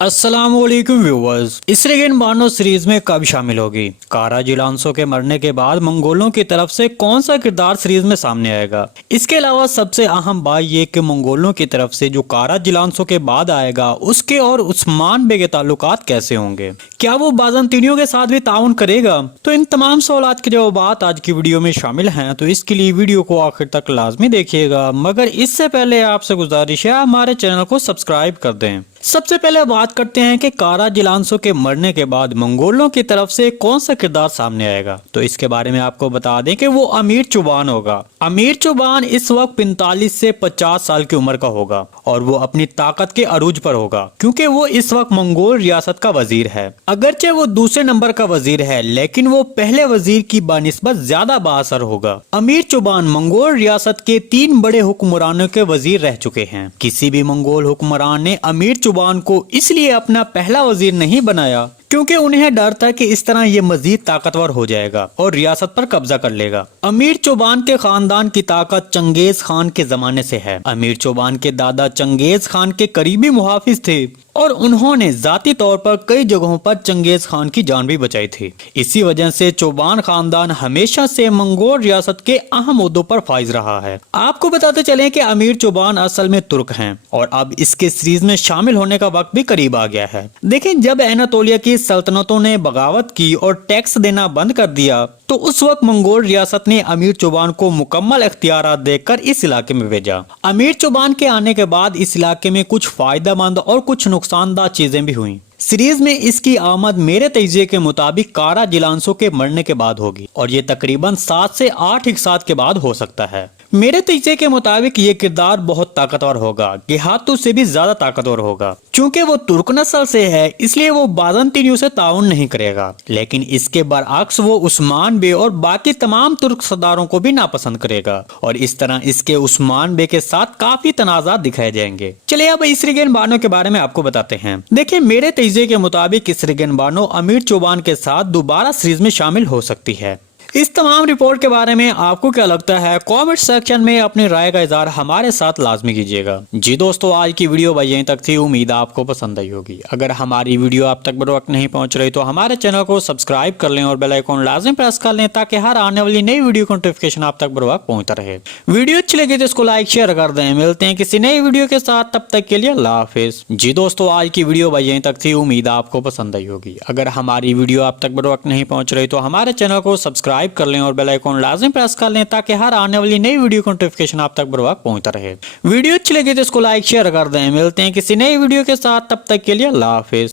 अस्सलाम वालेकुम viewers. इसरेगन Bano series में कब शामिल होगी? कारा जिलांसो के मरने के बाद मंगोलों की तरफ से कौन सा किरदार सीरीज में सामने आएगा? इसके अलावा सबसे अहम बात ये कि मंगोलों की तरफ से जो कारा जिलांसो के बाद आएगा उसके और उस्मान बे के ताल्लुकात कैसे होंगे? क्या वो बाज़ंतीनियों के साथ भी ताउन करेगा? तो इन तमाम सवालात के जवाब आज की वीडियो में शामिल हैं, तो इसके लिए वीडियो को आखिर तक लाजमी देखिएगा। मगर इससे पहले आपसे गुजारिश है हमारे चैनल को सब्सक्राइब कर दें। सबसे पहले बात करते हैं कि कारा जिलांसो के मरने के बाद मंगोलों की तरफ से कौन सा किरदार सामने आएगा। तो इसके बारे में आपको बता दें कि वो अमीर चुबान होगा। अमीर चुबान इस वक्त 45 से 50 साल की उम्र का होगा और वो अपनी ताकत के अरूज पर होगा, क्योंकि वो इस वक्त मंगोल रियासत का वजीर है। अगरचे वो दूसरे नंबर का वजीर है, लेकिन वो पहले वजीर की बानिस्बत ज्यादा बाअसर होगा। अमीर चुबान मंगोल रियासत के 3 बड़े हुक्मरानों के वजीर रह चुके हैं। किसी भी मंगोल हुक्मरान ने अमीर चुबान को इसलिए अपना पहला वजीर नहीं बनाया क्योंकि उन्हें डर था कि इस तरह ये मजीद ताकतवर हो जाएगा और रियासत पर कब्जा कर लेगा। अमीर चौबान के खानदान की ताकत चंगेज खान के जमाने से है। अमीर चौबान के दादा चंगेज खान के करीबी मुहाफिज थे और उन्होंने जाती तौर पर कई जगहों पर चंगेज खान की जान भी बचाई थी। इसी वजह से चौबान खानदान हमेशा से मंगोल रियासत के अहम ओहदों पर फाइज रहा है। आपको बताते चलें कि अमीर चौबान असल में तुर्क हैं और अब इसके सीरीज में शामिल होने का वक्त भी करीब आ गया है। देखें, जब एनातोलिया की सल्तनतों ने बगावत की और टैक्स देना बंद कर दिया तो उस वक्त मंगोल रियासत ने अमीर चौबान को मुकम्मल इख्तियारात देकर इस इलाके में भेजा। अमीर चौबान के आने के बाद इस इलाके में कुछ फायदेमंद और कुछ नुकसानदार चीजें भी हुई। सीरीज में इसकी आमद मेरे तजिए के मुताबिक कारा जिलांसो के मरने के बाद होगी और ये तकरीबन 7 से 8 इकसात के बाद हो सकता है। मेरे तजिए के मुताबिक ये किरदार बहुत ताकतवर होगा, गेहातू से भी ज्यादा ताकतवर होगा। चूंकि वो तुर्क नस्ल से है इसलिए वो बाज़ंतीनियों से ताउन नहीं करेगा, लेकिन इसके बरअक्स वो उस्मान बे और बाकी तमाम तुर्क सरदारों को भी नापसंद करेगा और इस तरह इसके उस्मान बे के साथ काफी तनाज़ात दिखाए जाएंगे। चलिए अब इसरेगन बानो के बारे में आपको बताते हैं। देखिए, मेरे तजिए के मुताबिक इसरेगन बानो अमीर चौबान के साथ दोबारा सीरीज में शामिल हो सकती है। इस तमाम रिपोर्ट के बारे में आपको क्या लगता है? कमेंट सेक्शन में अपनी राय का इजहार हमारे साथ लाजमी कीजिएगा। जी दोस्तों, आज की वीडियो भाई यहीं तक थी। उम्मीद आपको पसंद आई होगी। अगर हमारी वीडियो आप तक बर वक्त नहीं पहुंच रही तो हमारे चैनल को सब्सक्राइब कर लें और बेल आइकन लाजमी प्रेस कर लें ताकि हर आने वाली नई वीडियो की नोटिफिकेशन आप तक बर वक्त पहुंचता रहे। वीडियो अच्छी लगी तो इसको लाइक शेयर कर दें। मिलते हैं किसी नई वीडियो के साथ, तब तक के लिए अल्लाह हाफिज। जी दोस्तों, आज की वीडियो भाई यहीं तक थी। उम्मीद आपको पसंद आई होगी। अगर हमारी वीडियो आप तक बर वक्त नहीं पहुंच रही तो हमारे चैनल को सब्सक्राइब कर लें और बेल आइकन लाजमी प्रेस कर लें ताकि हर आने वाली नई वीडियो की नोटिफिकेशन आप तक बर वक्त पहुंचता रहे। वीडियो अच्छी लगी तो इसको लाइक शेयर कर दें। मिलते हैं किसी नई वीडियो के साथ, तब तक के लिए अल्लाह हाफिज।